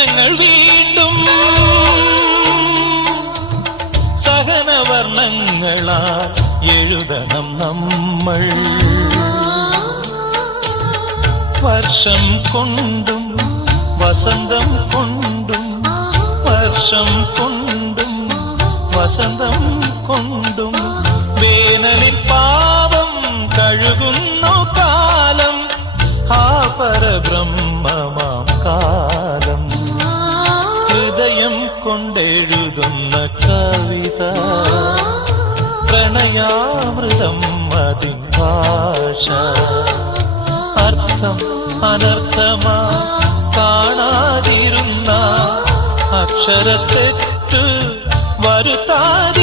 ചിത്രങ്ങൾ വീണ്ടും സഹനവർണ്ണങ്ങളാൽ എഴുതണം നമ്മൾ. വർഷം കൊണ്ടും വസന്തം കൊണ്ടും വർഷം കൊണ്ടും വസന്തം കൊണ്ടും വേനലിൽ പാപം കഴുകുന്നു കാലം. ആ പരബ്രഹ്മമാം കാലം ഹൃദയം കൊണ്ടെഴുതുന്ന കവിത പ്രണയാമൃതം അതിൻ ഭാഷ. അർത്ഥം അനർത്ഥമാ കാണാതിരുന്ന അക്ഷരത്തെറ്റ് വരുത്താതി